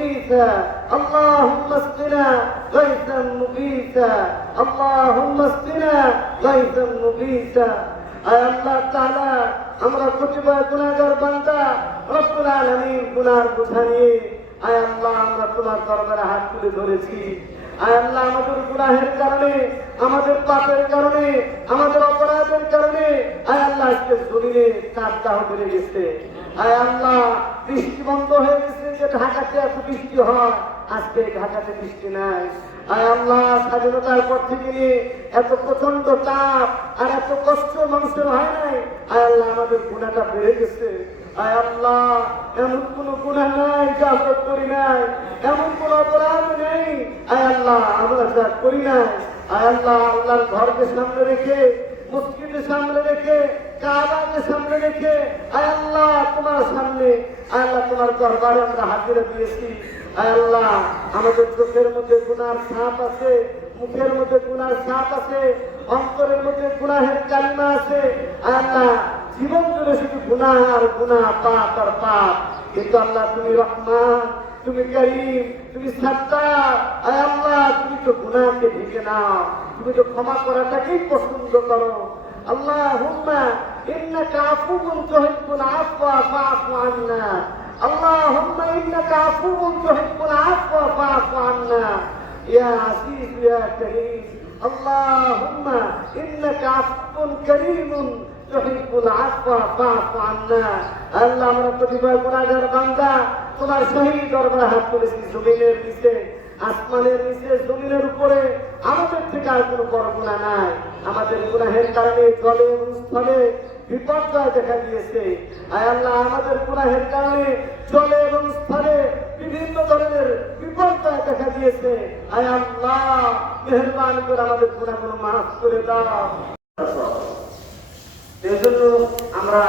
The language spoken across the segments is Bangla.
مغيثا اللهم اسقنا غيثا مغيثا اللهم اسقنا غيثا مغيثا আয় আল্লাহ তাআলা আমরা কতিপয় গুনাহগার বান্দা রব্বুল আলামিন গুনার বোঝা নিয়ে আয় আল্লাহ আমরা তোমার দরবারে হাত তুলে ধরেছি। আয় আল্লাহ আমাদের গুনাহের কারণে আমাদের পাপের কারণে আমাদের অপরাধের কারণে আয় আল্লাহ আজকে জমিনে কাঁদদাহ বেড়ে গেছে। আয় আল্লাহ বৃষ্টি বন্ধ হয়ে গেছে, যে ঢাকাতে এত বৃষ্টি হয় আজকে ঢাকাতে বৃষ্টি নাই। আয় আল্লাহ স্বাধীনতার পর থেকে নিয়ে এত প্রচন্ড তাপ আর এত কষ্ট মানুষের হয় নাই। আয় আল্লাহ আমাদের গুনাহটা বেড়ে গেছে। আয় আল্লাহ এমন কোন গুনাহ নাই যা আমরা করি নাই, এমন কোন অপরাধ নেই আয় আল্লাহ আমরা যা করি নাই। আয় আল্লাহ আল্লাহর ঘরকে সামনে রেখে, মসজিদকে সামনে রেখে, কাবাকে সামনে রেখে আয় আল্লাহ তোমার সামনে আয় আল্লাহ তোমার দরবারে আমরা হাজিরা দিয়েছি। আয় আল্লাহ আমাদের চোখের মধ্যে গুনার ছাপ আছে, মুখের মধ্যে গুনার ছাপ আছে, অন্তরের মধ্যে গুনাহের কালিমা আছে। আয় আল্লাহ জীবন জুড়ে শুধু গুনাহ আর গুনাহ, পাপ আর পাপ। কিন্তু আল্লাহ তুমি রহমান, তুমি করিম, তুমি সত্তার। আয় আল্লাহ তুমি তো গুনাহকে ঢেকে নাও, তুমি তো ক্ষমা করাটাকেই পছন্দ করো। আল্লাহুম্মা ইন্নাকা আফুউন তুহিব্বুল আফওয়া ফাআফু আন্না। আল্লাহুম্মা ইন্নাকা আফুউন তুহিব্বুল আফওয়া ফাআফু আন্না ইয়া আসিস ইয়া করিম। আল্লাহুম্মা ইন্নাকা আফুউন করিমুন তুহিব্বুল আফওয়া ফাআফু আন্না। আল্লাহ আমরা প্রতিবার গুনাহগার বান্দা তোমার শহীদ দরবারে হাত তুলেছি, জমিনের নিচে, আসমানের নিচে, জমিনের উপরে আমাদের থেকে আর কোনো বড় গুনাহ নাই। আমাদের গুনাহের কারণে জলে এবং স্থলে বিপর্যয় দেখা দিয়েছে। আয় আল্লাহ আমাদের গুনাহের কারণে জলে এবং স্থলে বিভিন্ন ধরনের বিপর্যয় দেখা দিয়েছে। আয় আল্লাহ মেহেরবানি করে আমাদের গুনাহগুলো মাফ করে দাও। এই জন্য আমরা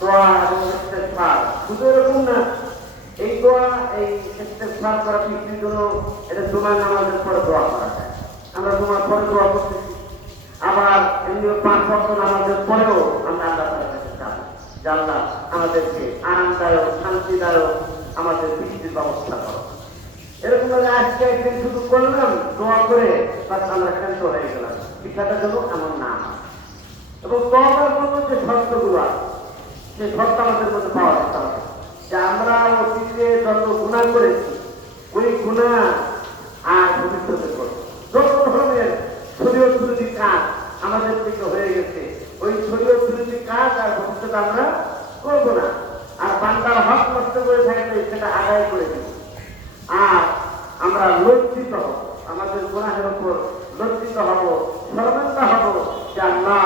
দোয়া এবং ইস্তেগফার শুধু এরকম না, এই দোয়া এই ইস্তেগফার করা বৃষ্টির জন্য এটা জুমার নামাজের পরে দোয়া করা যায়। আমরা জুমার পরে দোয়া করতেছি, আবার এমনি 5 ওয়াক্ত নামাজের পরেও আমরা আল্লাহ তাআলার কাছে যাব যে আল্লাহ আমাদেরকে আরামদায়ক শান্তিদায়ক আমাদের বৃষ্টির ব্যবস্থা করো। এরকম ভাবে আজকে একদিন শুধু করলাম দোয়া করে বাস আমরা শান্ত হয়ে গেলাম, শিক্ষাটা যেন এমন না। এবং দোয়ার জন্য যে শর্তগুলো আছে সেই শর্ত আমাদের মধ্যে পাওয়া যেতে হবে যে আমরা অতীতে যত গুনাহ করেছি ওই গুনাহ আর ভবিষ্যতে করব। যত ধরনের শরীয়ত বিরোধী কাজ আমাদের থেকে হয়ে গেছে ওই শরীয়ত বিরোধী কাজ আর ভবিষ্যতে আমরা করবো না। আর বান্দার হক নষ্ট করে থাকলে সেটা আদায় করে দিব। আর আমরা লজ্জিত হব, আমাদের গুনাহের উপর লজ্জিত হব, শর্মিন্দা হব যে আল্লাহ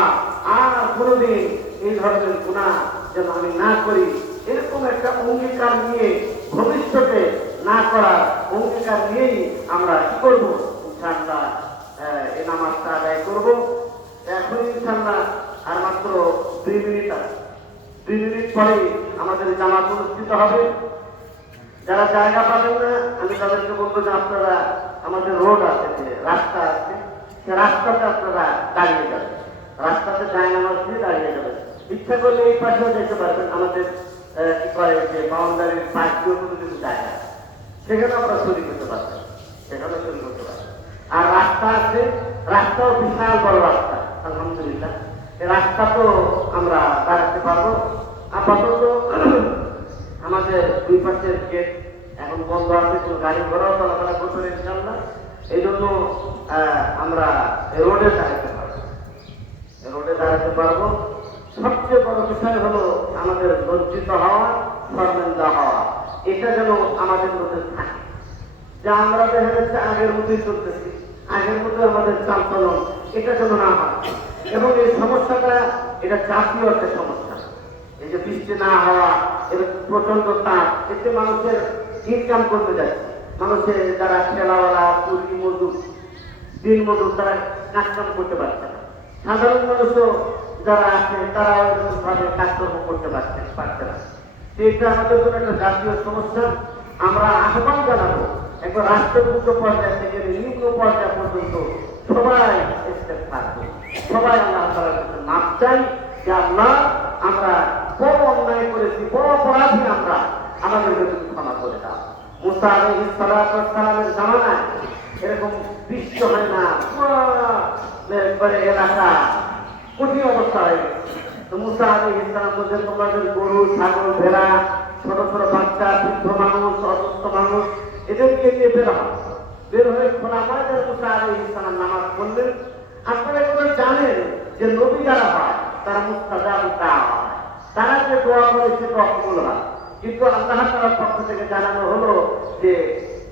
আর কোনোদিন এই ধরনের গুনাহ যেন আমি না করি। এরকম একটা অঙ্গীকার নিয়ে ভবিষ্যতে না করার অঙ্গীকার নিয়েই আমরা কি করবো ইনশাআল্লাহ এই নামাজটা আদায় করবো। এখন ইনশাআল্লাহ আর মাত্র 2 মিনিট আছে, 2 মিনিট পরে আমাদের জামাত অনুষ্ঠিত হবে। যারা জায়গা পাবেন না আমি তাদেরকে বলবো যে আপনারা আমাদের রোড আছে, যে রাস্তা আছে, সে রাস্তাতে আপনারা দাঁড়িয়ে যাবেন, রাস্তাতে জায়গা নামাজ দিয়ে দাঁড়িয়ে যাবেন। ইচ্ছা করলে এই পাশেও যেতে পারবেন, আমাদের কি করে যে বাউন্ডারির পাশ দিয়েও কোনো কিছু জায়গা সেখানে আমরা চুরি করতে পারবেন, সেখানে চুরি করতে পারবেন। আর রাস্তা আছে, রাস্তাও বিশাল বড় রাস্তা আলহামদুলিল্লাহ, এই রাস্তা তো আমরা দাঁড়াতে পারবো। আপাতত আমাদের 2 পাশের গেট এখন বন্ধ আছে, কোনো গাড়ি ঘোড়াও চলাফেরা করতে হবে ইনশাআল্লাহ। এই জন্য আমরা রোডে দাঁড়াতে পারবো, রোডে দাঁড়াতে পারবো। সবচেয়ে বড় বিষয় হলো আমাদের লজ্জিত হওয়া, শর্মিন্দা হওয়া, এটা যেন আমাদের মধ্যে থাকে। যে আমরা দেখা যাচ্ছে আগের মধ্যেই চলতেছি, আগের মধ্যে আমাদের চালচলন, এটা যেন না হয়। এবং এই সমস্যাটা এটা জাতীয় একটা সমস্যা। এই যে বৃষ্টি না হওয়া, এটা প্রচন্ড তাপ, এতে মানুষের ইনকাম করতে যাচ্ছে। মানুষের যারা ঠেলাওয়ালা, কুলি মজুর, দিন মজুর, তারা কাজকর্ম করতে পারছে না। সাধারণ মানুষও যারা আছে তারা ওইরকম ভাবে কাজকর্ম করতে পারছে না। এটা আমাদের জন্য একটা জাতীয় সমস্যা। আমরা আহ্বান জানাবো একবার রাষ্ট্রের উচ্চ পর্যায় থেকে নিম্ন পর্যায় পর্যন্ত সবাই ইস্তেগফার করি, সবাই আল্লাহ তাআলার কাছে মাফ চাই যে আল্লাহ আমরা বড় অন্যায় করেছি, বড় অপরাধী আমরা। আমাদেরকে তুমি ক্ষমা করে দাও। মুসা আলাইহিস সালাতু ওয়াস সালামের জামানায় এরকম বৃষ্টি হয় না, পুরো এলাকা কঠিন অবস্থা হয়ে গেছে। তো মুসা আলাইহিস সালাম বলছেন, তোমাদের গরু, ছাগল, ভেড়া, ছোট ছোট বাচ্চা, বৃদ্ধ মানুষ, অসুস্থ মানুষ, এদেরকে নিয়ে বের হয়ে খোলা ময়দানে মুসা আলাইহিস সালাম নামাজ পড়লেন। আপনারা এগুলো জানেন যে নবী যারা হয় তারা মুস্তাজাবুদ দাওয়া হয়, তারা যে দোয়া করে সে দোয়া কবুল হয়। কিন্তু আল্লাহ তাআলার পক্ষ থেকে জানানো হলো যে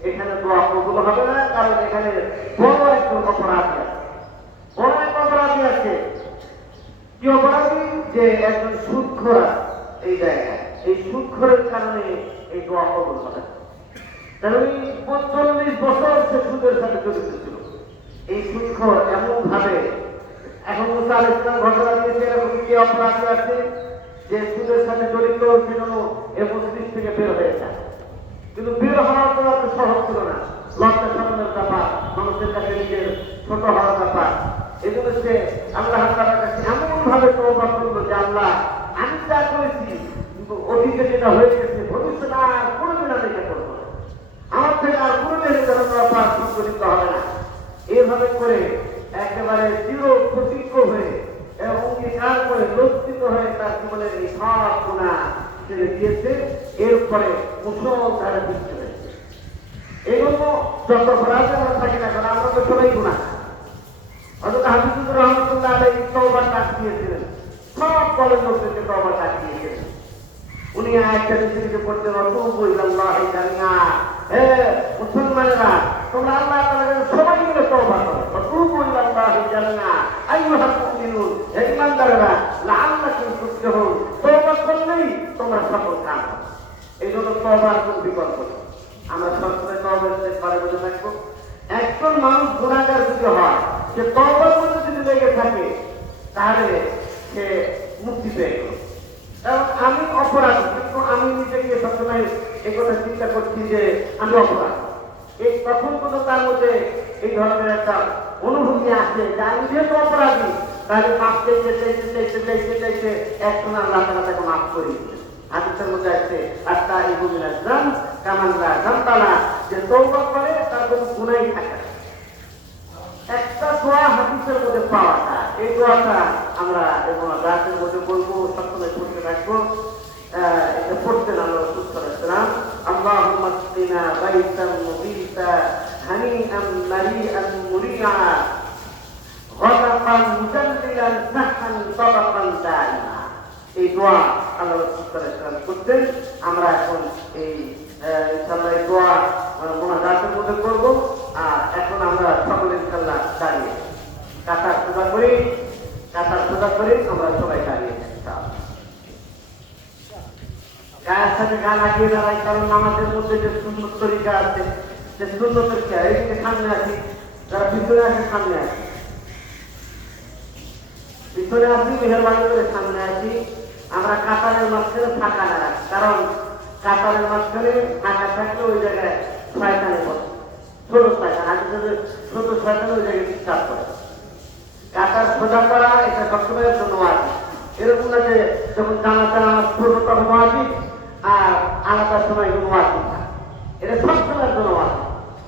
এখানে দোয়া কবুল হবে না, কারণ এখানে বড় একজন অপরাধী আছে, বড় এক অপরাধী আছে। কি অপরাধী? যে একজন সুদখোর এই জায়গায়, এই সুদখোরের কারণে এই দোয়া কবুল হবে। কারণ ৪৫ বছর সে সুদের সাথে জড়িত ছিল। এই সুদখোর এমন ভাবে, এখন মুসা আলাইহিস সালাম ঘোষণা দিয়েছে এরকম কি অপরাধী আছে যে সুদের সাথে জড়িত, সেজন্য এই মসজিদ থেকে বের হয়ে যায়। কিন্তু বের হওয়ার তো এত সহজ ছিল না, লজ্জা শরমের ব্যাপার, মানুষের কাছে নিজের ছোট হওয়ার ব্যাপার। এই জন্য সে আল্লাহ তাআলার কাছে এমন ভাবে তওবা করলো যে আল্লাহ, আমি যা করেছি অতীতে যেটা হয়ে গেছে, ভবিষ্যতে আর কোনোদিন আমি এটা করবো না, আমার থেকে আর কোনোদিন অপরাধ সংঘটিত হবে না। এইভাবে করে একেবারে দৃঢ় প্রতিজ্ঞ হয়ে এবং অঙ্গীকার করে লজ্জিত হয়ে তার জীবনের এই সব গুনাহ ছেড়ে দিয়েছে। এরপরে মুসলধারে বৃষ্টি হয়েছে। এই জন্য যত অপরাধ আমরা থাকি না কেন, আমরা তো সবাই গুনাহ। অথচ হাফিজুর রহমতুল্লাহ আলাইহি তওবার ডাক দিয়েছিলেন, সব কলের লোকদেরকে তওবার ডাক দিয়েছিলেন। উনি আয়াতটা নিজেকে পড়তেন, অতুবু ইলাল্লাহি জামিআ, হে মুসলমানেরা তোমরা আল্লাহ তাআলার কাছে সবাই মিলে তওবা করো, অতুবু ইলাল্লাহি জামিআ আইয়ুহাল মুমিনুন, হে ঈমানদারেরা, লাআল্লাকুম তুফলিহুন, তওবা করলেই তোমরা সফল কাম। এই জন্য তওবার কোন বিকল্প নেই। আমরা সবসময় তওবার ইস্তেগফারের মধ্যে থাকবো। একজন মানুষ গুনাহগার যদি হয়, সে তওবার মধ্যে যদি লেগে থাকে, তাহলে সে মুক্তি পেয়ে গেল। কারণ আমি অপরাধী, কিন্তু আমি নিজেকে সবসময় এই কথা চিন্তা করছি যে আমি অপরাধী। এই তখন কোনো তার মধ্যে এই ধরনের একটা অনুভূতি আসে যে আমি যেহেতু অপরাধী, তাহলে মাফ চাইতে চাইতে চাইতে চাইতে চাইতে এখন আল্লাহ তাআলা তাকে মাফ করে দিচ্ছে। হাদিসের মধ্যে আছে, আত-তাইবু মিনাজ যামব কামান লা যামবা লাহু, যে তওবা করে তার কোনো গুনাহই থাকে না। একটা দোয়া হাদিসের মধ্যে পাওয়া যায়, এই দোয়াটা আমরা এবং রাতের মধ্যে বলবো, সবসময় পড়তে থাকবো। এটা পড়তেন আল্লাহ রাসূল সাল্লাল্লাহু আলাইহি ওয়াসাল্লাম, আল্লাহুম্মা আসকিনা বাইতান মুগীতা হানিআন মারিআন মুরিআ গাদাকান মুজাল্লিলান সাহহান তাবাকান দাইমা। এই দোয়া আল্লাহ রাসূল সাল্লাল্লাহু আলাইহি ওয়াসাল্লাম করতেন। আমরা এখন এই ইনশাআল্লাহ এই দোয়া মোনাজাতের মধ্যে করবো। আর এখন আমরা সকলে ইনশাআল্লাহ দাঁড়িয়ে কাতার সোজা করি, আমরা সবাই দাঁড়িয়ে গায়ের সাথে গা লাগিয়ে দাঁড়াই। কারণ আমাদের মধ্যে যে সুন্নত তরিকা আছে, যে সুন্নত তরিকা, এইদিকে সামনে আছি, যারা পিছনে আছে সামনে আছি, পিছনে আছি, মেহরবানি করে সামনে আছি। আমরা কাতারের মাঝখানে ফাঁকা না রাখি, কারণ কাতারের মাঝখানে ফাঁকা থাকলে ওই জায়গায় শয়তানে বসে, ছোট শয়তান, আগে ছোট শয়তান ওই জায়গায় ডিস্টার্ব করে। কাতার সোজা করা এটা সবসময়ের জন্য আছে। এরকম না যে যখন জানাতে নামাজ পড়বো তখন ওয়াজিব, আর আলাদা সময় কোনো ওয়াজিব না, এটা সবসময়ের জন্য আছে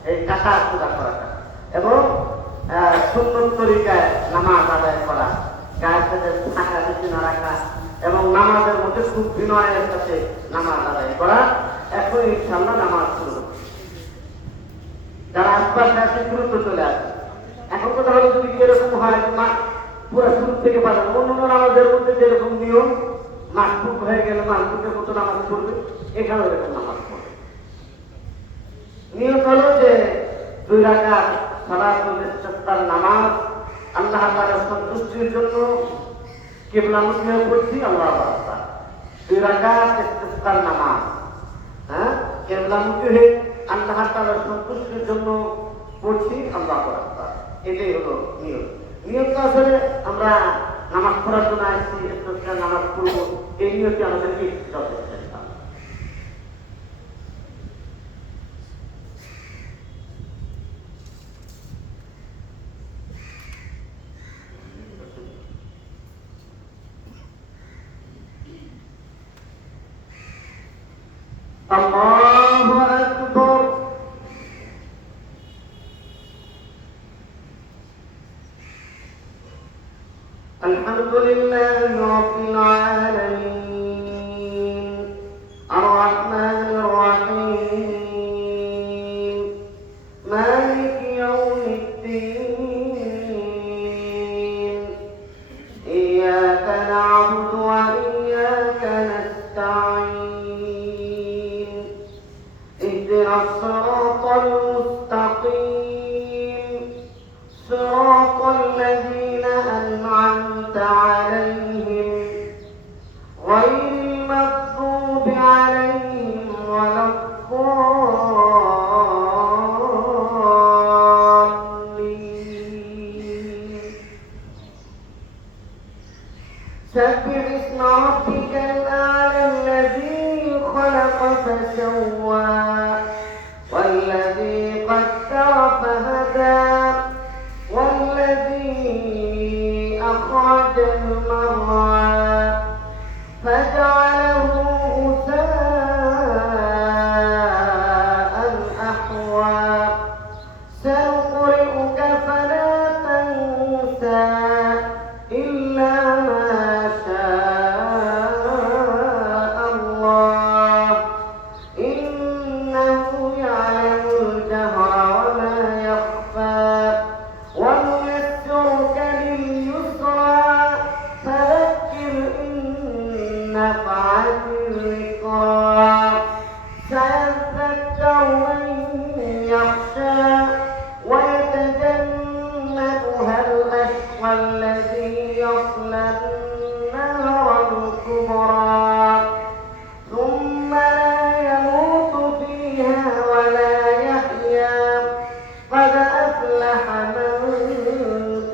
এই কাতার সোজা করাটা। এবং সুন্নত তরিকায় নামাজ আদায় করা, গায়ের সাথে ফাঁকা বেশি না রাখা, এবং নামাজের মধ্যে খুব বিনয়ের সাথে নামাজ আদায় করা। এখন ইনশাআল্লাহ নামাজ শুরু হবে। যারা আশপাশে আছে দ্রুত চলে আসে। এখন কথা হলো, যদি এরকম হয় পুরো শুরু থেকে পারেন, অন্য নামাজের মধ্যে যেরকম নিয়ম, মাসবুক হয়ে গেলে মাসবুকের মতো নামাজ পড়বে, এখানেও এরকম নামাজ পড়বে। নিয়ম হলো যে 2 রাকাত সালাতুল ইস্তিসকার নামাজ, আল্লাহ তাআলার সন্তুষ্টির জন্য কিবলামুখী হয়ে পড়ছি, আল্লাহু আকবার। 2 রাকাত ইস্তিসকার নামাজ, কিবলামুখী হয়ে আল্লাহ তাআলার সন্তুষ্টির জন্য পড়ছি, আল্লাহু আকবার। এটাই হলো নিয়ম। নিয়মটা আসলে আমরা নামাজ পড়ার জন্য আসছি, ইস্তিসকার নামাজ পড়বো, এই নিয়মটি আমাদেরকে যথেষ্ট। الله أكبر. الحمد لله رب العالمين الرحمن الرحيم مالك يوم الدين إياك نعبد وإياك نستعين اهدنا الصراط المستقيم صراط الذين أنعمت عليهم غير المغضوب عليهم ولا الضالين. سبح اسم ربك الأعلى الذي خلق فسوى والذي قدر فهدى والذي أخرج المرعى فجعله غثاء أحوى سنقرئك فلا تنسى إلا ما شاء الله إنه يعلم الجهر وما يخفى ونيسرك لليسرى فذكر إن نفعت الذكرى سيذكر من يخشى ويتجنبها الأشقى الذي يصلى النار الكبرى ثم لا يموت فيها ولا يحيا قد أفلح من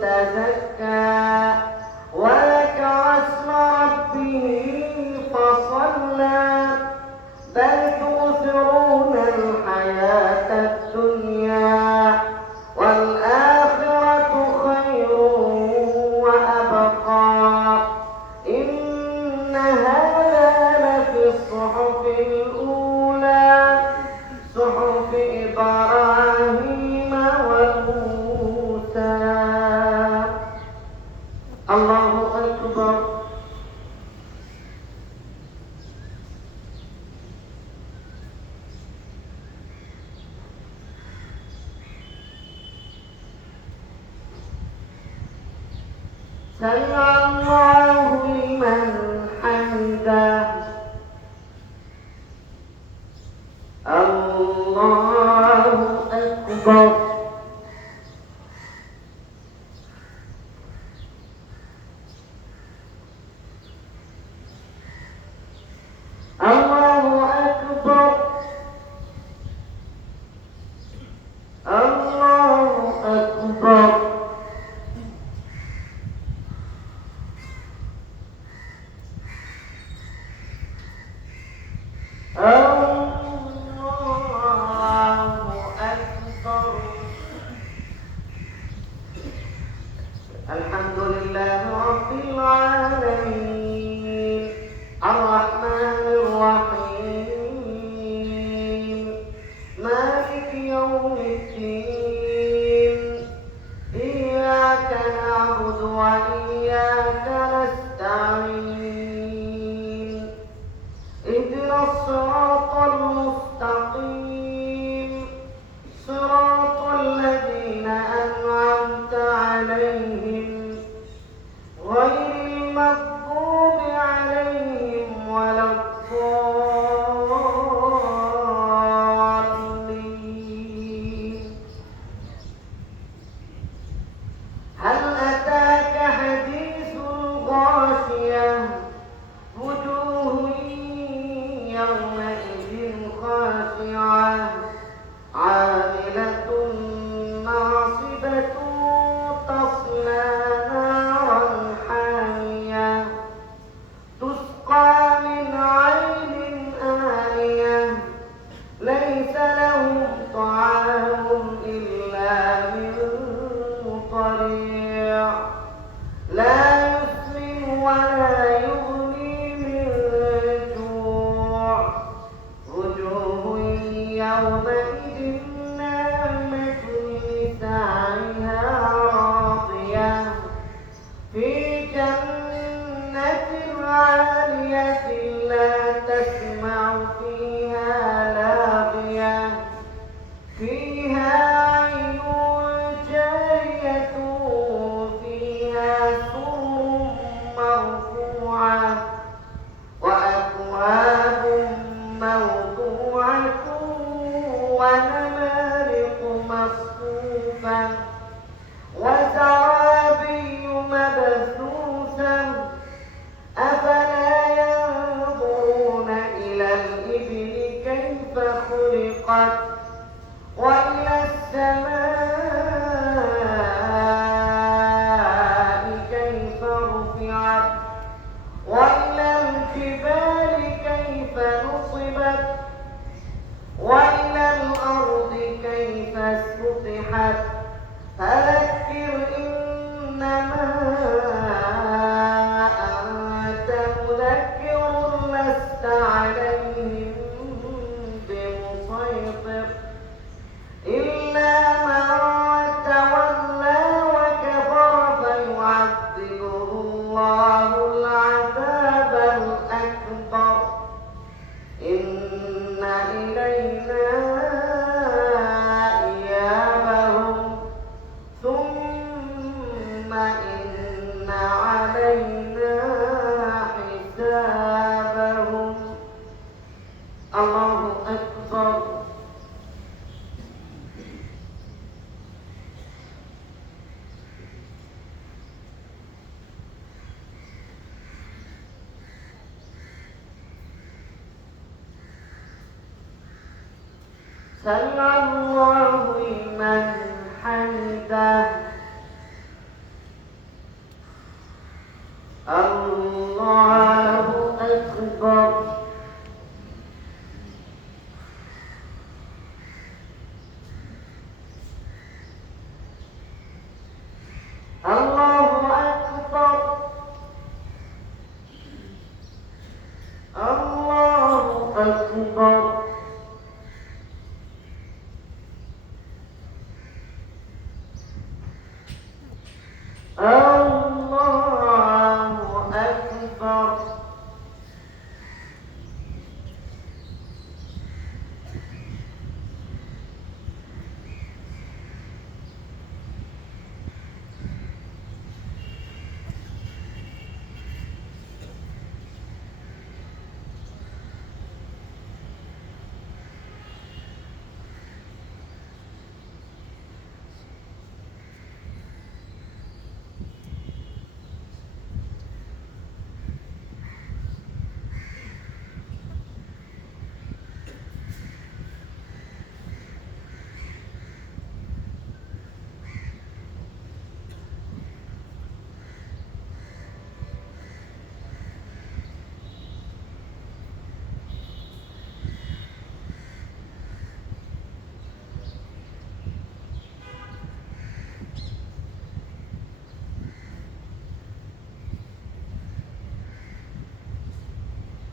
تزكى وذكر اسم ربه فصلى بل تؤثرون الحياة الدنيا والآخرة خير وأبقى إن هذا لفي الصحف الأولى صحف إبراهيم وموسى. الله أكبر. سمع الله لمن حمده. الله أكبر. الله أكبر. الله أكبر. الحمد لله رب العالمين الرحمن الرحيم مالك يوم الدين إياك نعبد وإياك نستعين اهدنا الصراط المستقيم صراط الذين أنعمت عليهم غير مصفوفا وزرابي مبثوثا أفلا ينظرون إلى الإبل كيف خلقت وإلى السماء كيف رفعت وإلى الجبال كيف نصبت وإلى الأرض كيف سطحت فذكر إنما أنت مذكر لست عليهم بمسيطر إلا من تولى وكفر فيعذبه الله العذاب الأكبر إن إلينا إيابهم ثم إن علينا حسابهم. الله أكبر. سمع الله لمن حمده. الله أكبر. الله أكبر. الله أكبر.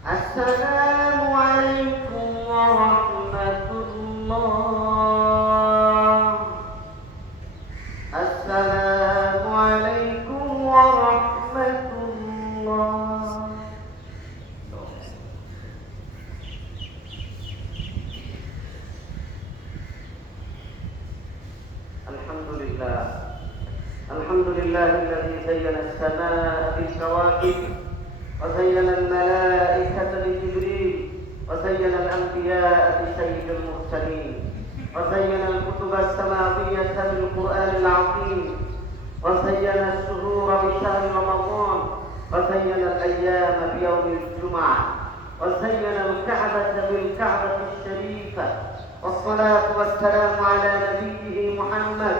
السلام عليكم ورحمة الله. السلام عليكم ورحمة الله. الحمد لله. الحمد لله الذي زين السماء بالكواكب وزين الملائكة بجبريل وزين الأنبياء بسيد المرسلين وزين الكتب السماوية بالقرآن العظيم وزين الشهور بشهر رمضان وزين الأيام بيوم الجمعة وزين الكعبة بالكعبة الشريفة والصلاة والسلام على نبيه محمد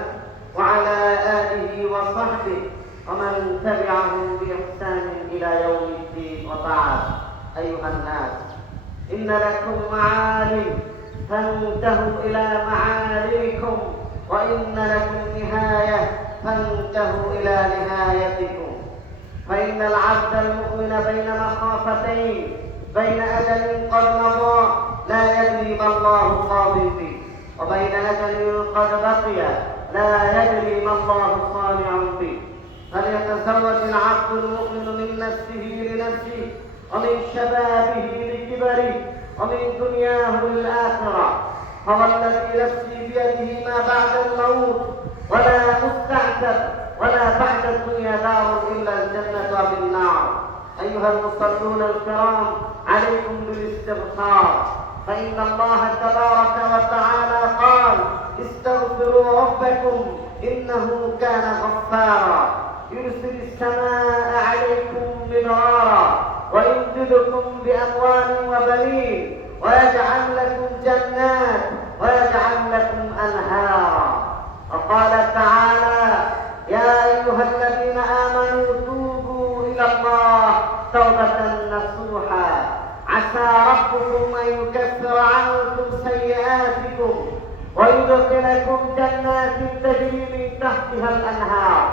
وعلى آله وصحبه ومن تبعهم بإحسان إلى يوم الدين. وبعد، أيها الناس، إن لكم معالم فانتهوا إلى معالمكم، وإن لكم نهاية فانتهوا إلى نهايتكم. فإن العبد المؤمن بين مخافتين، بين أجل قد مضى لا يدري ما الله قاض به، وبين أجل قد بقي لا يدري ما الله صانع به. فليتزوج العبد المؤمن من نفسه لنفسه، ومن شبابه لكبره، ومن دنياه للآخرة. فوالذي نفسي بيده ما بعد الموت ولا مستعتب، ولا بعد الدنيا دار إلا الجنة بالنار. أيها المصلون الكرام، عليكم بالاستغفار، فإن الله تبارك وتعالى قال: استغفروا ربكم إنه كان غفارا يرسل السماء عليكم مدرارا ويمددكم بأموال وبنين ويجعل لكم جنات ويجعل لكم أنهارا. وقال تعالى: يا أيها الذين آمنوا توبوا إلى الله توبة نصوحا عسى ربكم أن يكفر عنكم سيئاتكم ويدخلكم جنات تجري من تحتها الأنهار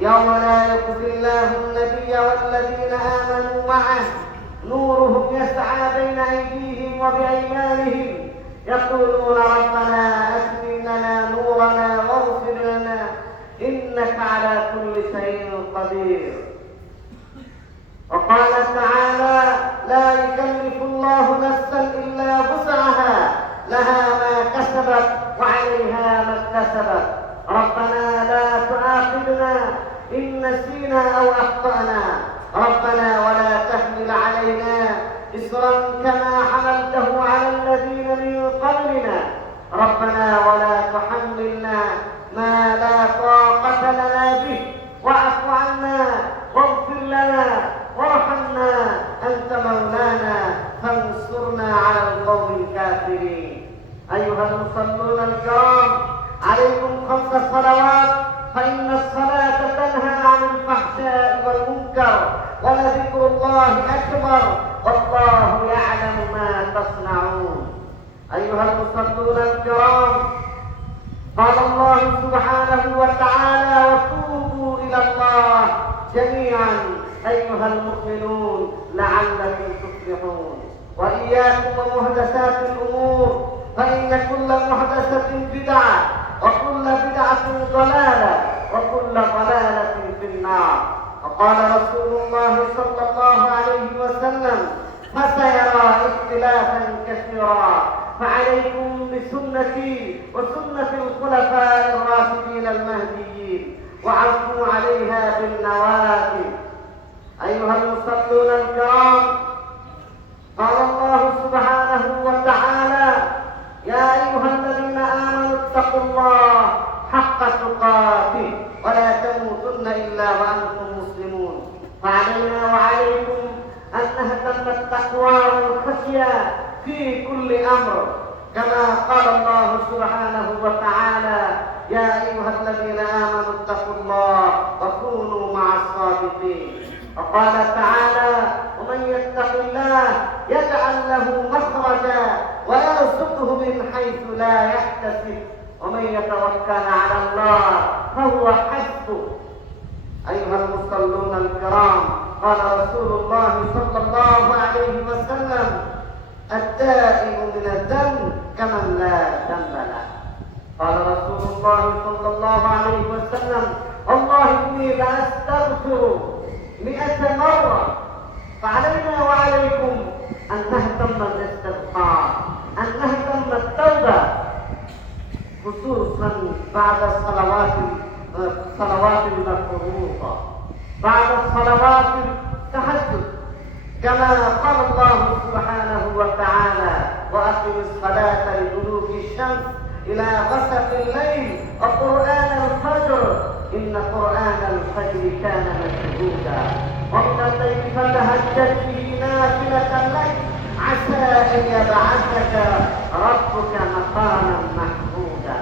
يوم لا يخزي الله النبي والذين آمنوا معه نورهم يسعى بين أيديهم وبأيمانهم يقولون ربنا أتمم لنا نورنا واغفر لنا إنك على كل شيء قدير. وقال تعالى: لا يكلف الله نفسا إلا وسعها لها ما كسبت وعليها ما اكتسبت ربنا لا تؤاخذنا إن نسينا أو أخطأنا ربنا ولا تحمل علينا إصرا كما حملته على الذين من قبلنا ربنا ولا تحملنا ما لا طاقة لنا به واعف عنا واغفر لنا وارحمنا أنت مولانا فانصرنا على القوم الكافرين. أيها المصلون الكرام، عليكم 5 صلوات، فإن الصلاة تنهى عن الفحشاء والمنكر ولذكر الله أكبر والله يعلم ما تصنعون. أيها المصلون الكرام، قال الله سبحانه وتعالى: وتوبوا إلى الله جميعا أيها المؤمنون لعلكم تفلحون. وإياكم ومحدثات الأمور فإن كل محدثة بدعة وكل بدعة ضلالة وكل ضلالة في النار. وقال رسول الله صلى الله عليه وسلم: فسيرى اختلافا كثيرا فعليكم بسنتي وسنة الخلفاء الراشدين المهديين وعضوا عليها بالنواجذ. أيها المصلون الكرام، قال الله سبحانه وتعالى: يا أيها الذين آمنوا اتقوا الله حق تقاته ولا تموتن إلا وأنتم مسلمون. فعلينا وعليكم أن نهتم التقوى والخشية في كل أمر، كما قال الله سبحانه وتعالى: يا أيها الذين آمنوا اتقوا الله وكونوا مع الصادقين. وقال تعالى: ومن يتق الله يجعل له مخرجا ويرزقه من حيث لا يحتسب ومن يتوكل على الله فهو حسبه. أيها المصلون الكرام، قال رسول الله صلى الله عليه وسلم: التائب من الذنب كمن لا ذنب له. قال رسول الله صلى الله عليه وسلم: والله إني لأستغفر 100 مرة. فعلينا وعليكم أن نهتم الاستغفار، أن نهتم التوبة، خصوصا بعد الصلوات المفروضة، بعد الصلوات التهجد، كما قال الله سبحانه وتعالى: وأقم الصلاة لدلوك الشمس إلى غسق الليل وقرآن الفجر إن قرآن الفجر كان مشهودا ومن الليل فتهجد به نافلة لك عسى أن يبعثك ربك مقاما محمودا.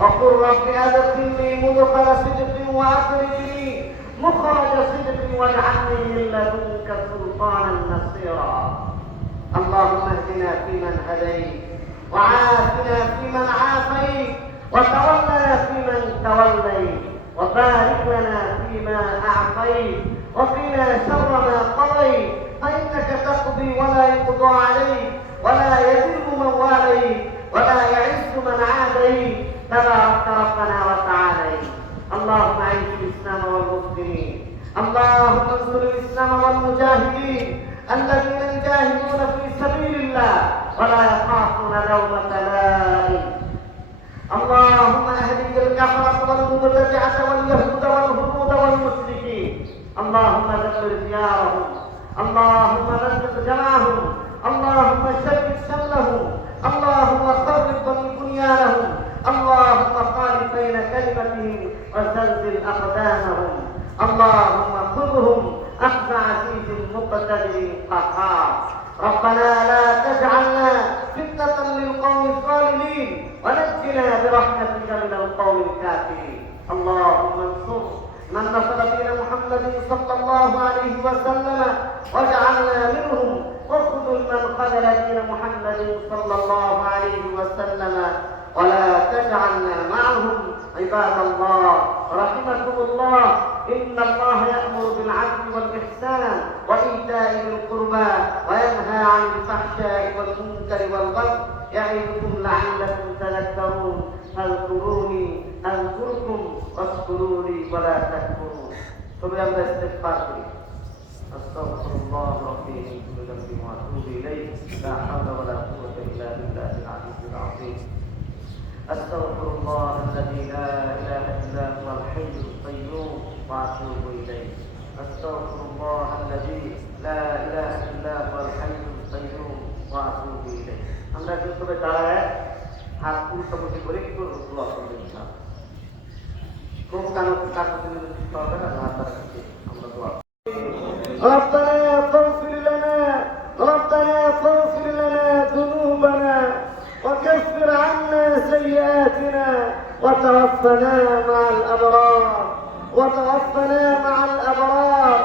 وقل رب أدخلني مدخل صدق وأخرجني مخرج صدق واجعلني من لدنك سلطانا نصيرا. اللهم اهدنا فيمن هديت وعافنا فيمن عافيت وتولنا فيمن توليت وبارك لنا فيما أعطيت وقنا شر ما قضيت فإنك تقضي ولا يقضى عليك ولا يذل من واليت ولا يعز من عاديت تبارك ربنا وتعالى. اللهم أعز الإسلام والمسلمين، اللهم انصر الإسلام والمجاهدين الذين يجاهدون في سبيل الله ولا يخافون لومة لائم. اللهم اهد الكفرة والمبتدعة واليهود والهنود والمشركين، اللهم دمر ديارهم، اللهم نزل جمعهم، اللهم شتت شملهم، اللهم خرب بنيانهم، اللهم كلمتهم وزلزل أقدامهم اللهم خذهم أخذ عزيز مقتدر قهار ربنا لا تجعلنا فتنة للقوم الظالمين ونجنا برحمتك من القوم الكافرين اللهم انصر من نصر دين محمد صلى الله عليه وسلم واجعلنا منهم وخذل من خذل دين محمد صلى الله عليه وسلم ولا تجعلنا معهم عباد الله رحمكم الله إن الله يأمر بالعدل والإحسان وإيتاء ذي القربى وينهى عن الفحشاء والمنكر والبغي يعظكم لعلكم تذكرون فاذكروني أذكركم واشكروا لي ولا تكفرون তবে আমরা ইস্তেগফার করি আস্তাগফিরুল্লাহ রাব্বি মিন কুল্লি যামবিন ওয়া আতুবু ইলাইহি লা হাওলা ওয়া লা কুওয়াতা ইল্লা বিল্লাহিল আলিয়্যিল আযীম আস্তাগফিরুল্লাহ আল্লাযী লা ইলাহা ইল্লা হুয়াল হাইয়ুল কাইয়্যুম ওয়া আতুবু ইলাইহি আস্তাগফিরুল্লাহ আল্লাযী লা ইলাহা ইল্লা হুয়াল হাইয়ুল কাইয়্যুম ওয়া আতুবু ইলাইহি আমরা কিন্তু দাঁড়ায় হাত উল্টাপাল্টা করে একটু দোয়া করব ইনশাআল্লাহ খুব কাছে হবে না হাত রাখতে আমরা দোয়া ربنا فاغفر لنا ربنا فاغفر لنا ذنوبنا وكفر عنا سيئاتنا وتوفنا مع الأبرار وتوفنا مع الأبرار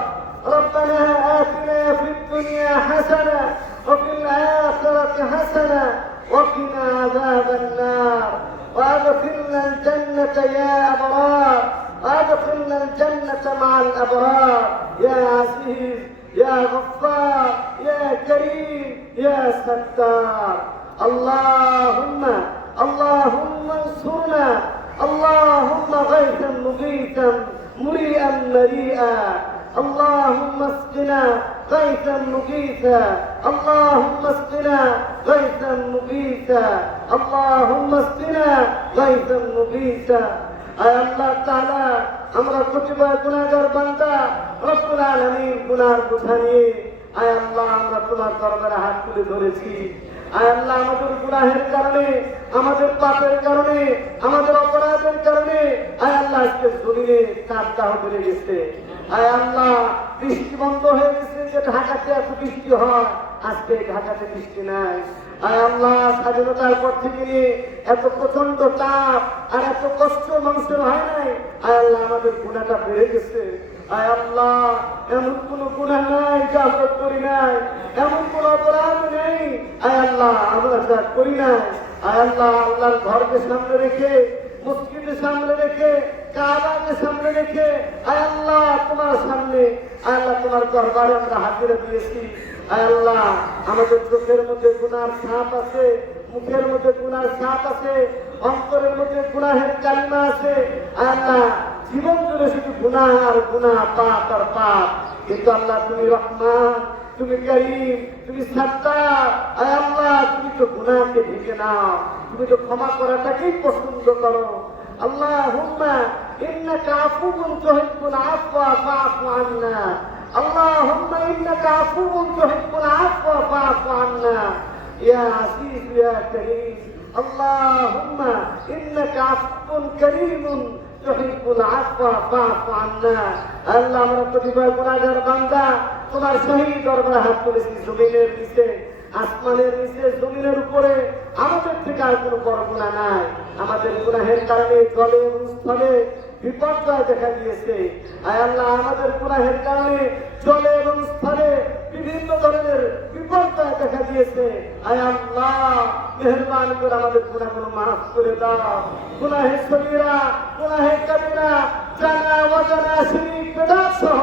ربنا آتنا في الدنيا حسنة وفي الآخرة حسنة وقنا عذاب النار وأدخلنا الجنة يا أبرار وأدخلنا الجنة مع الأبرار يا عزيز يا غفار يا كريم يا ستار اللهم انصرنا اللهم غيثا مغيثا مريئا مريئا اللهم اسقنا غيثا مغيثا اللهم اسقنا غيثا مغيثا اللهم اسقنا غيثا مغيثا আয় আল্লাহ তাআলা আমরা কতিপয় গুনাহগার বান্দা রব্বুল আলামিন গুনার বোঝা নিয়ে আয় আল্লাহ আমরা তোমার দরবারে হাত তুলে ধরেছি আয় আল্লাহ আমাদের গুনাহের কারণে আমাদের পাপের কারণে আমাদের অপরাধের কারণে আয় আল্লাহ আজকে জমিনে কাঁদদাহ করে গেছে আয় আল্লাহ বৃষ্টি বন্ধ হয়ে গেছে যে ঢাকাতে এত বৃষ্টি হয় আজকে ঢাকাতে বৃষ্টি নাই আয় আল্লাহ স্বাধীনতার পর থেকে নিয়ে এত প্রচন্ড তাপ আর এত কষ্ট মানুষের হয় নাই আয় আল্লাহ আমাদের গুনাহটা বেড়ে গেছে আয় আল্লাহ এমন কোন গুনাহ নাই যা আমরা করি নাই এমন কোন অপরাধ নেই আয় আল্লাহ আমরা যা করি নাই আয় আল্লাহ আল্লাহর ঘরকে সামনে রেখে মসজিদকে সামনে রেখে কাবাকে সামনে রেখে আয় আল্লাহ তোমার সামনে আয় আল্লাহ তোমার দরবারে আমরা হাজিরা দিয়েছি আয় আল্লাহ আমাদের চোখের মধ্যে গুনার ছাপ আছে মুখের মধ্যে গুনার ছাপ আছে অন্তরের মধ্যে গুনাহের কালিমা আছে আয় আল্লাহ জীবন জুড়ে শুধু গুনাহ আর গুনাহ পাপ আর পাপ কিন্তু আল্লাহ তুমি রহমান তুমি করিম তুমি সত্তার আয় আল্লাহ তুমি তো গুনাহকে ঢেকে নাও তুমি তো ক্ষমা করাটাকেই পছন্দ করো আল্লাহুম্মা ইন্নাকা আফুউন তুহিব্বুল আফওয়া ফাআফু আন্না اللهم إنك عفو تحب العفو فاعف عنا يا عزيز يا كريم اللهم إنك عفو كريم تحب العفو فاعف عنا আল্লাহ আমরা প্রতিবার গুনাহগার বান্দা তোমার সহি দরবারে হাত তুলেছি জমিনের নিচে আসমানের নিচে জমিনের উপরে আমাদের থেকে আর কোনো বড় গুনাহ নাই আমাদের গুনাহের কারণে জলে এবং স্থলে বিপর্যয় দেখা দিয়েছে আয় আল্লাহ আমাদের গুনাহের কারণে জলে এবং স্থলে বিভিন্ন ধরনের বিপর্যয় দেখা দিয়েছে আয় আল্লাহ মেহেরবানি করে আমাদের গুনাহগুলো মাফ করে দাও গুনাহে সগীরা গুনাহে কবিরা জানা অজানা শিরক বিদআত সহ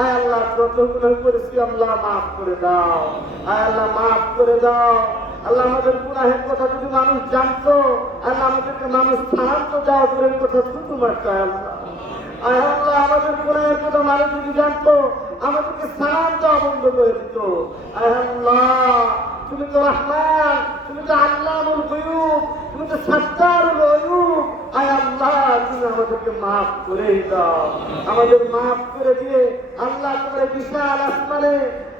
আয় আল্লাহ যত গুনাহ করেছি আল্লাহ মাফ করে দাও আয় আল্লাহ মাফ করে দাও আল্লাহ আমাদের গুনাহের কথা যদি মানুষ জানতো আল্লাহ আমাদেরকে মানুষ স্থানান্তর দেওয়া দূরের কথা শুধু মারতো আয় আল্লাহ আমাদের গুনাহের কথা মানুষ যদি জানতো আমাদেরকে স্থানান্তর বন্ধ করে দিত আয় আল্লাহ তুমি তো রহমান তুমি তো আল্লাহুল গায়ুব তুমি তো সত্তারুল গায়ুব আয় আল্লাহ তুমি আমাদেরকে মাফ করে দাও আমাদের মাফ করে দিয়ে আল্লাহ তোমার বিশাল আসমানে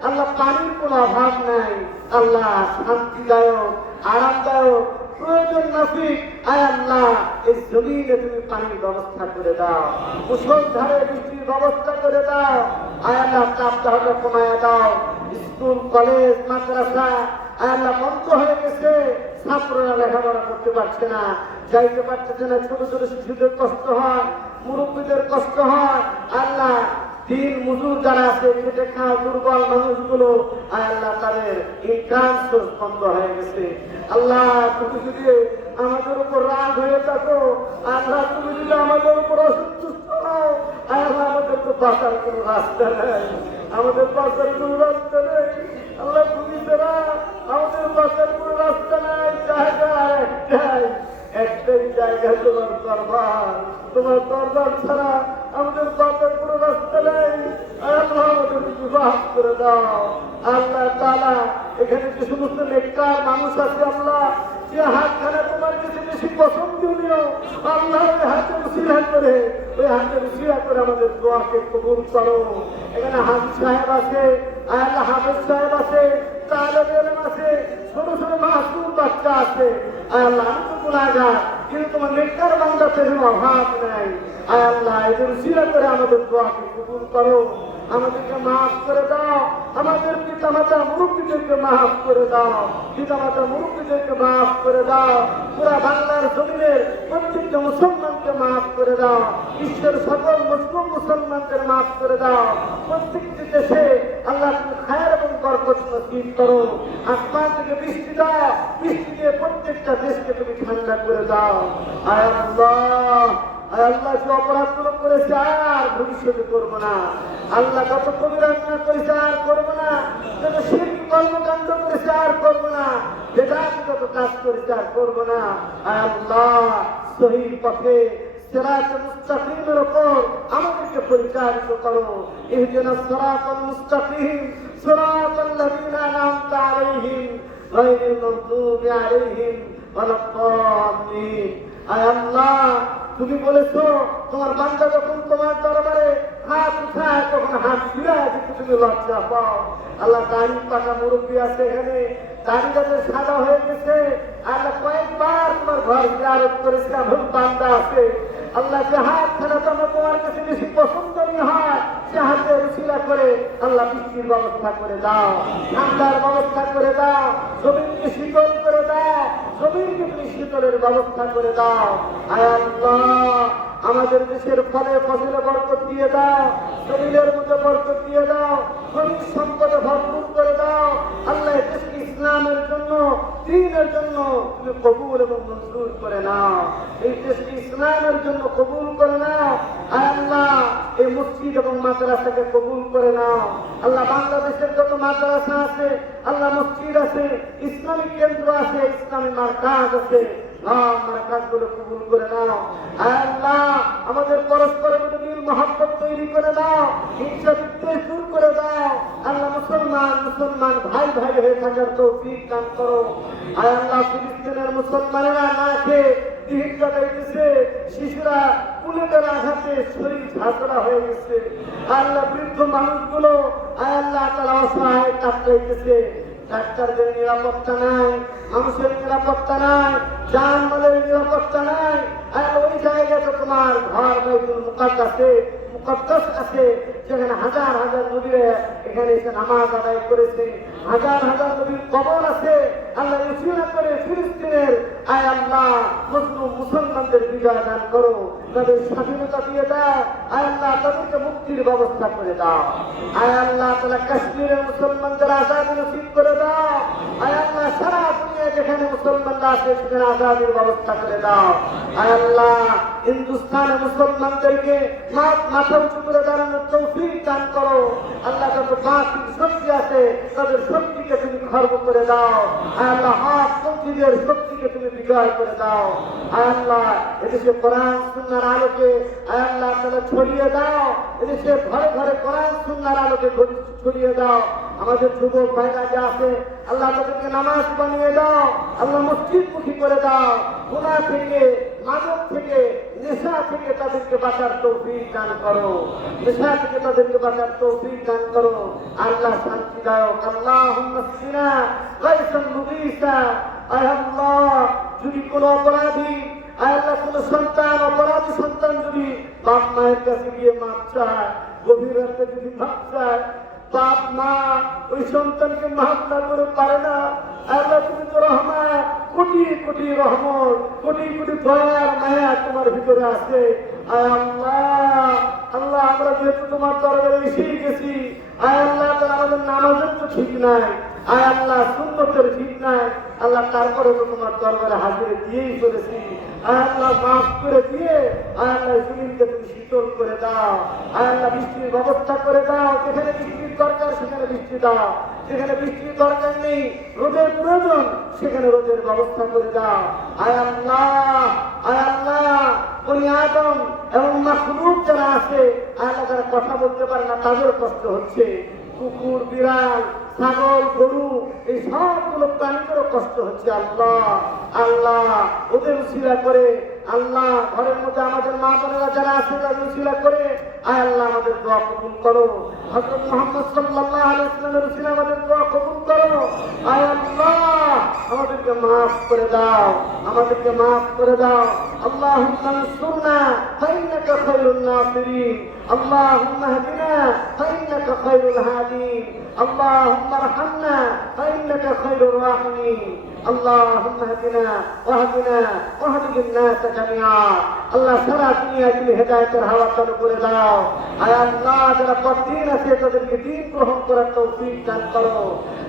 আল্লাহ পানির কোনো অভাব নাই আল্লাহ শান্তিদায়ক আরামদায়ক প্রয়োজন মাফিক আয় আল্লাহ এই জমিনে তুমি পানির ব্যবস্থা করে দাও, মুষলধারে বৃষ্টির ব্যবস্থা করে দাও, আয় আল্লাহ তাপদাহটা কমায় দাও। স্কুল কলেজ মাদ্রাসা আয় আল্লাহ বন্ধ হয়ে গেছে, ছাত্ররা লেখাপড়া করতে পারছে না, যাইতে পারতেছে না, ছোট ছোট শিশুদের কষ্ট হয়, মুরব্বীদের কষ্ট হয়। আল্লাহ দিন মজুর যারা আছে, খেটে খাওয়া দুর্বল মানুষগুলো আয় আল্লাহ তাদের ইনকাম সোর্স বন্ধ হয়ে গেছে। আল্লাহ তুমি যদি আমাদের উপর রাগ হয়ে থাকো, আল্লাহ তুমি যদি আমাদের উপর অসন্তুষ্ট হও, আয় আল্লাহ আমাদের তো বাঁচার কোনো রাস্তা নেই, আমাদের বাঁচার কোনো রাস্তা নেই। আল্লাহ তুমি ছাড়া আমাদের বাঁচার কোনো রাস্তা নাই, জায়গা একটাই জায়গা তোমার দরবার, তোমার দরবার ছাড়া আমাদের বাঁচার কোনো রাস্তা নেই। আল্লাহ আমাদের বিবাহ করে দাও। আল্লাহ তাআলা এখানে যে সমস্ত নেককার মানুষ আছে আল্লাহ, যে হাতখানা তোমার কাছে বেশি পছন্দনীয়, আল্লাহ ওই হাতে উসিলা করে, ওই হাতে উসিলা করে আমাদের দোয়াকে কবুল করো। এখানে হাফিজ সাহেব আছে, আল্লাহ হাফিজ সাহেব আছে, তালেব ইলম আছে, ছোট ছোট মাসুম বাচ্চা আছে। আল্লাহ আমি তো গুনাহগার, কিন্তু তোমার নেককার বান্দাদের অভাব নাই। আয় আল্লাহ এদের উসিলা করে আমাদের দোয়াকে কবুল করো, আমাদেরকে মাফ করে দাও, আমাদের পিতা মাতা মুরব্বীদেরকে মাফ করে দাও, পিতা মাতা মুরব্বীদেরকে মাফ করে দাও, পুরা বাংলার জমিনের প্রত্যেকটা মুসলমানকে মাফ করে দাও, বিশ্বের সকল মুসলিম মুসলমানদের মাফ করে দাও। প্রত্যেকটি দেশে আল্লাহ তুমি খায়ের এবং বরকত নসিব করো, আসমান থেকে বৃষ্টি দাও, বৃষ্টি দিয়ে প্রত্যেকটা দেশকে তুমি ঠান্ডা করে দাও। আয় আল্লাহ, আল্লাহ যে অপরাধগুলো করেছে আর ভবিষ্যতে করবো না, আল্লাহ কত কবিরান্না করেছে আর করবো না, যত শিরকি কর্মকাণ্ড করেছে আর করবো না, বেদাতি যত কাজ করেছে আর করবো না। আয় আল্লাহ সহিহ পথে সিরাত মুস্তাকিমের উপর আমাদেরকে পরিচালিত করো। ইহদিনাস সিরাতাল মুস্তাকিম সিরাতাল লাযীনা আন'আমতা আলাইহিম গায়রিল মাগদুবি আলাইহিম ওয়ালাদ-দাল্লিন। আয় আল্লাহ তুমি বলেছো তোমার বান্দা যখন তোমার দরবারে হাত উঠায় তখন হাত ফিরায় দিতে তুমি লজ্জা পাও। আল্লাহ দাড়ি পাকা মুরব্বী আছে এখানে, দাড়ি যাদের সাদা হয়ে গেছে, আল্লাহ কয়েকবার তোমার ঘর জিয়ারত করেছে এমন বান্দা আছে। আল্লাহ যে হাত খানা তোমার কাছে বেশি পছন্দনীয় হয়, সে হাতে উসিলা করে আল্লাহ বৃষ্টির ব্যবস্থা করে দাও, ঠান্ডার ব্যবস্থা করে দাও, জমিনকে শীতল করে দাও, জমিনকে তুমি শীতলের ব্যবস্থা করে দাও। আয় আল্লাহ আমাদের দেশের ফলে ফসলে বরকত দিয়ে দাও, জমিনের মধ্যে বরকত দিয়ে দাও, খনিজ সম্পদে ভরপুর করে দাও। আল্লাহ দেশকে ইসলামের জন্য, দ্বীনের জন্য তুমি কবুল এবং মঞ্জুর করে নাও, এই দেশকে ইসলামের জন্য কবুল করে নাও। আয় আল্লাহ এই মসজিদ এবং মাদ্রাসাকে কবুল করে নাও। আল্লাহ বাংলাদেশের যত মাদ্রাসা আছে, আল্লাহ মসজিদ আছে, ইসলামিক কেন্দ্র আছে, ইসলামী মার্কাজ আছে, মার্কাজগুলো কবুল করে নাও। আয় আল্লাহ আমাদের পরস্পরের মধ্যে মিল মহব্বত তৈরি করে দাও, হিংসা বিদ্বেষ দূর করে দাও। আল্লাহ মুসলমান ভাই ভাই হয়ে থাকার তৌফিক দান করো। আয় আল্লাহ ফিলিস্তিনের মুসলমানেরা না খেয়ে দিন কাটাইতেছে, শিশুরা বুলেটের আঘাতে শরীর ঝাঁকড়া হয়ে গেছে। আল্লাহ বৃদ্ধ মানুষগুলো আয় আল্লাহ তারা অসহায় কাটাইতেছে, ডাক্তারদের নিরাপত্তা নাই, মানুষের নিরাপত্তা নাই, জানমালের নিরাপত্তা নাই। আর ওই জায়গাতে তোমার ঘর বাইতুল মুকাদ্দাস আছে, যেখানে হাজার হাজার নবীরা এখানে এসে নামাজ আদায় করেছে, হাজার হাজার নবীর কবর আছে। আল্লাহ উসিলা করে ফিলিস্তিনের আয় আল্লাহ মুসলমানদের বিজয় দান করো, তাদের স্বাধীনতা দিয়ে দাও। আয় আল্লাহ তাদেরকে মুক্তির ব্যবস্থা করে দাও। আয় আল্লাহ তারা কাশ্মীরের মুসলমানদের আজাদি নসিব করে দাও। আয় আল্লাহ সারা দুনিয়া যেখানে মুসলমানরা আছে সেখানে আজাদির ব্যবস্থা করে দাও। আয় আল্লাহ হিন্দুস্তানের মুসলমানদেরকে মাথা উঁচু করে দাঁড়ানোর তৌফিক দান করো। আল্লাহ যত বাকি শক্তি আছে তাদের শক্তিকে তুমি খর্ব করে দাও। আয় আল্লাহ হাত পন্থীদের শক্তিকে তুমি বিজয় করে দাও। আয় আল্লাহ এদেশে কোরআন সুন্নাহর আলোকে আয় আল্লাহ তাআলা ছড়িয়ে দাও, এদেশে ঘরে ঘরে কোরআন সুন্নাহর আলোকে ছড়িয়ে দাও। আমাদের যুবক ভাইরা যা আছে আল্লাহ তাদেরকে নামাজ বানিয়ে দাও, আল্লাহ মসজিদমুখী করে দাও। গুনাহ থেকে, মাদক থেকে, নেশা থেকে তাদেরকে বাঁচার তৌফিক দান করো, নেশা থেকে তাদেরকে বাঁচার তৌফিক দান করো। আল্লাহ শান্তিদায়ক আল্লাহুম্মা সিনা গায়সান মুগীসা। আয় আল্লাহ যদি কোনো অপরাধী আল্লাহ কোনো সন্তান অপরাধী সন্তান যদি বাপ মায়ের কাছে গিয়ে মাপ চায়, গভীর রাতে যদি মাপ চায়, বাপ মা ওই সন্তানকে মাফ না করে পারে না, আল্লাহ তুমি তো রহমান, কোটি কোটি রহমত, কোটি কোটি দয়ার মায়া তোমার ভিতরে আছে। আয় আল্লাহ, আল্লাহ আমরা যেহেতু তোমার দরবারে এসেই গেছি, আয় আল্লাহ তাহলে আমাদের নামাজের তো ঠিক নাই, আয় আল্লাহ সুন্নতের ঠিক নাই, আল্লাহ তারপরে তো তোমার দরবারে হাজিরে দিয়েই চলেছি। আয় আল্লাহ মাফ করে দিয়ে আয় আল্লাহ জমিনকে তুমি শীতল করে দাও, আয় আল্লাহ বৃষ্টির ব্যবস্থা করে দাও, যেখানে বৃষ্টির দরকার সেখানে বৃষ্টি দাও, যেখানে বৃষ্টির দরকার নেই রোদের প্রয়োজন সেখানে রোদের ব্যবস্থা করে দাও। আয় আল্লাহ, আয় আল্লাহ বনি আদম এবং মাখলুক যারা আছে আয় আল্লাহ যারা কথা বলতে পারে না তাদের কষ্ট হচ্ছে, কুকুর বিড়াল ছাগল গরু এই সবগুলো প্রাণীদেরও কষ্ট হচ্ছে। আল্লাহ আল্লাহ ওদের উশিলা করে আল্লাহ ঘরের মধ্যে আমাদের মা বোনেরা যারা আছে তাদের উশিলা করে আয় আল্লাহ আমাদের দোয়া কবুল করো। হযরত মুহাম্মদ সাল্লাল্লাহু আলাইহি ওয়াসাল্লামের উশিলা আমাদের দোয়া কবুল করো। আয় আল্লাহ আমাদেরকে মাফ করে দাও, আমাদেরকে মাফ করে দাও। আল্লাহুম্মা আনসুরনা ফাইন্নাকা খায়রুন নাসিরিন, আল্লাহুম্মা হদিনা ফাইন্নাকা খায়রুল হাদিন, اللهم ارحمنا فإنك خير الراحمين، اللهم اهدنا واهدنا واهد الناس جميعا। আল্লাহ সারা দুনিয়া তুমি হেদায়েতের হাওয়া চালু করে দাও। আয় আল্লাহ যারা পথহীন আছে তাদেরকে দ্বীন গ্রহণ করার তৌফিক দান করো।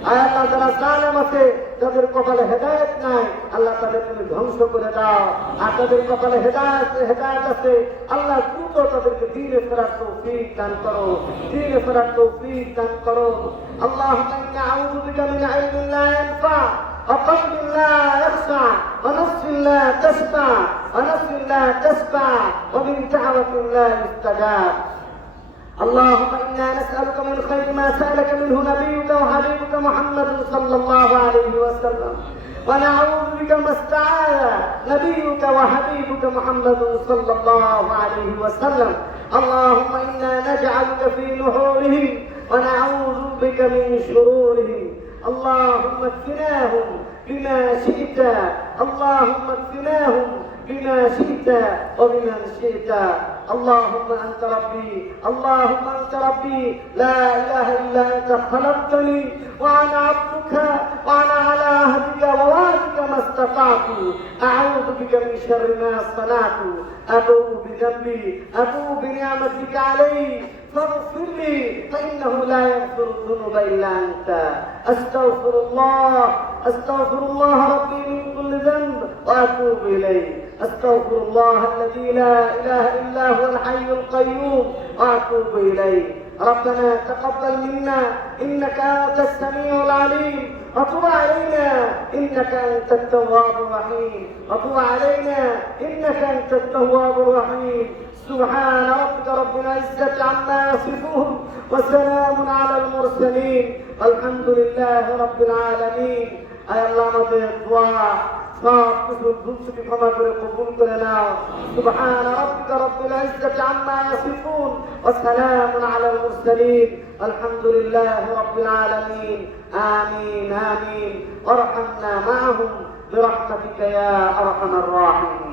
আয় আল্লাহ যারা জালেম আছে যাদের কপালে হেদায়েত নাই আল্লাহ তাদের তুমি ধ্বংস করে দাও, আর তাদের কপালে হেদায়েত আছে আল্লাহ দ্রুত তাদেরকে দ্বীনে ফেরার তৌফিক দান করো, দ্বীনে ফেরার তৌফিক দান করো। اللهم إنا أعوذ بك من علم لا ينفع وقلب لا يخشع ونفس لا تشبع ونفس لا تشبع ومن دعوة لا يستجاب. اللهم إنا نسألك من خير ما سألك منه نبيك وحبيبك محمد صلى الله عليه وسلم، ونعوذ بك ما استعاذ نبيك وحبيبك محمد صلى الله عليه وسلم. اللهم إنا نجعلك في نحورهم ونعوذ بك من شرورهم. اللهم اكفناهم بما شئت، اللهم اكفناهم بما شئت وبمن شئت. اللهم أنت ربي، اللهم أنت ربي، لا إله إلا أنت خلقتني وأنا عبدك وأنا على عهدك ووعدك ما استطعت، أعوذ بك من شر ما صنعت، أبوء بذنبي أبوء بنعمتك علي فاغفر لي فإنه لا يغفر الذنوب إلا أنت. أستغفر الله ربي من كل ذنب وأتوب إليه. أستغفر الله الذي لا إله إلا هو الحي القيوم وأتوب إليه. ربنا تقبل منا إنك أنت السميع العليم، وتب علينا إنك أنت التواب الرحيم، وتب علينا إنك أنت التواب الرحيم. سبحان ربك رب العزة عما يصفون وسلام على المرسلين والحمد لله رب العالمين. أي الله আমাদের দোয়া সব কিছু ভুল ত্রুটি ক্ষমা করে কবুল করে নাও। سبحان ربك رب العزة عما يصفون وسلام على المرسلين والحمد لله رب العالمين. آمين آمين. وارحمنا معهم برحمتك يا أرحم الراحمين.